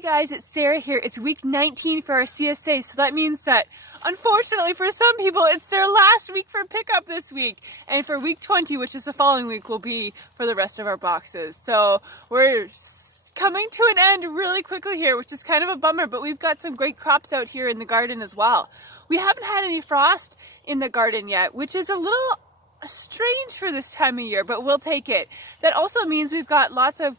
Hey guys, it's Sarah here. It's week 19 for our CSA, so that means that unfortunately for some people it's their last week for pickup this week, and for week 20, which is the following week, will be for the rest of our boxes. So we're coming to an end really quickly here, which is kind of a bummer, but we've got some great crops out here in the garden as well. We haven't had any frost in the garden yet, which is a little strange for this time of year, but we'll take it. That also means we've got lots of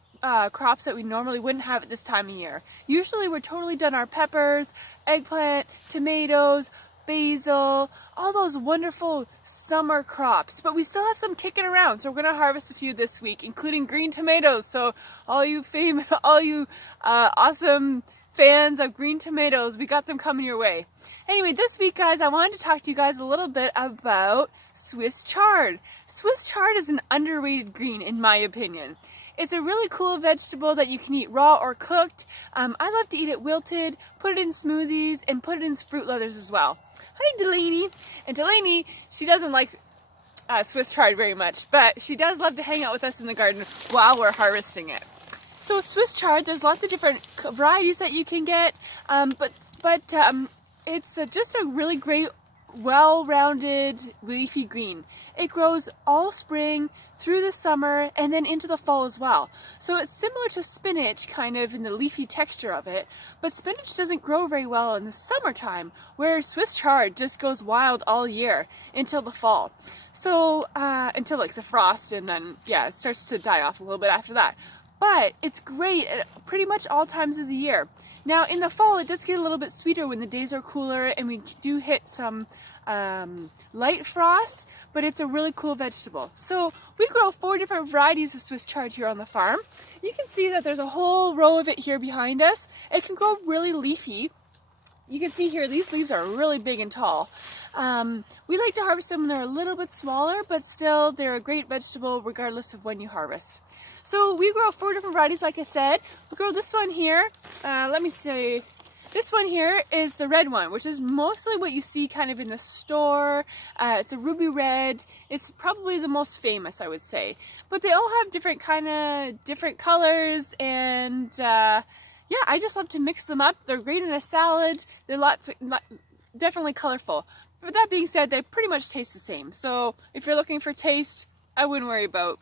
crops that we normally wouldn't have at this time of year. Usually we're totally done our peppers, eggplant, tomatoes, basil, all those wonderful summer crops, but we still have some kicking around, so we're going to harvest a few this week, including green tomatoes. So all you awesome fans of green tomatoes, we got them coming your way. Anyway, this week, guys, I wanted to talk to you guys a little bit about Swiss chard. Swiss chard is an underrated green, in my opinion. It's a really cool vegetable that you can eat raw or cooked. I love to eat it wilted, put it in smoothies, and put it in fruit leathers as well. Hi, Delaney. And Delaney, she doesn't like Swiss chard very much, but she does love to hang out with us in the garden while we're harvesting it. So Swiss chard, there's lots of different varieties that you can get, but it's just a really great, well-rounded leafy green. It grows all spring, through the summer, and then into the fall as well. So it's similar to spinach, kind of in the leafy texture of it, but spinach doesn't grow very well in the summertime, whereas Swiss chard just goes wild all year until the fall. So until like the frost, and then yeah, it starts to die off a little bit after that. But it's great at pretty much all times of the year. Now in the fall it does get a little bit sweeter when the days are cooler and we do hit some light frost, but it's a really cool vegetable. So we grow 4 different varieties of Swiss chard here on the farm. You can see that there's a whole row of it here behind us. It can grow really leafy. You can see here these leaves are really big and tall. We like to harvest them when they're a little bit smaller, but still they're a great vegetable regardless of when you harvest. So we grow 4 different varieties, like I said. We grow this one here. Let me see. This one here is the red one, which is mostly what you see kind of in the store. It's a ruby red. It's probably the most famous, I would say. But they all have different colors, and yeah, I just love to mix them up. They're great in a salad. They're definitely colorful. But that being said, they pretty much taste the same. So if you're looking for taste, I wouldn't worry about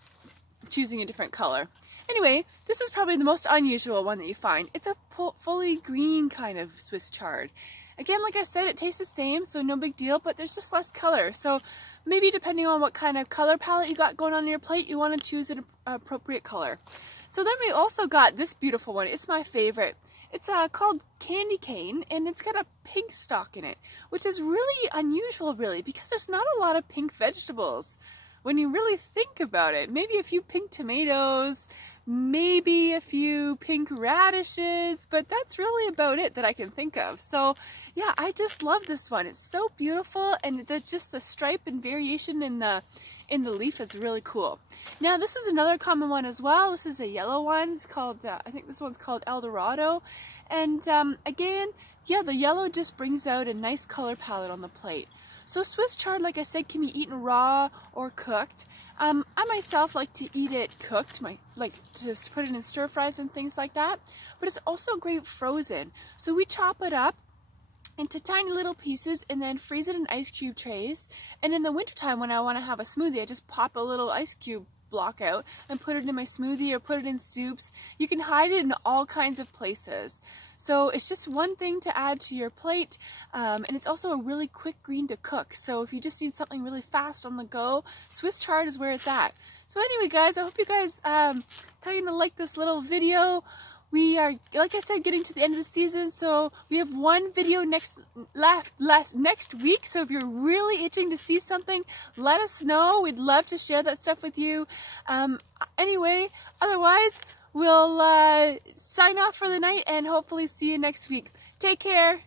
choosing a different color. Anyway, this is probably the most unusual one that you find. It's a fully green kind of Swiss chard. Again, like I said, it tastes the same, so no big deal, but there's just less color. So maybe depending on what kind of color palette you got going on your plate, you want to choose an appropriate color. So then we also got this beautiful one. It's my favorite. It's called candy cane, and it's got a pink stalk in it, which is really unusual, really, because there's not a lot of pink vegetables when you really think about it. Maybe a few pink tomatoes, maybe a few pink radishes, but that's really about it that I can think of. So yeah, I just love this one. It's so beautiful, and just the stripe and variation in the leaf is really cool. Now this is another common one as well. This is a yellow one. It's called, I think this one's called El Dorado. And again, yeah, the yellow just brings out a nice color palette on the plate. So Swiss chard, like I said, can be eaten raw or cooked. I myself like to eat it cooked, like just put it in stir fries and things like that. But it's also great frozen. So we chop it up into tiny little pieces and then freeze it in ice cube trays. And in the wintertime when I want to have a smoothie, I just pop a little ice cube block out and put it in my smoothie or put it in soups. You can hide it in all kinds of places. So it's just one thing to add to your plate, and it's also a really quick green to cook. So if you just need something really fast on the go, Swiss chard is where it's at. So anyway, guys, I hope you guys kind of like this little video. We are, like I said, getting to the end of the season, so we have one video next week. So if you're really itching to see something, let us know. We'd love to share that stuff with you. Anyway, otherwise, we'll sign off for the night and hopefully see you next week. Take care.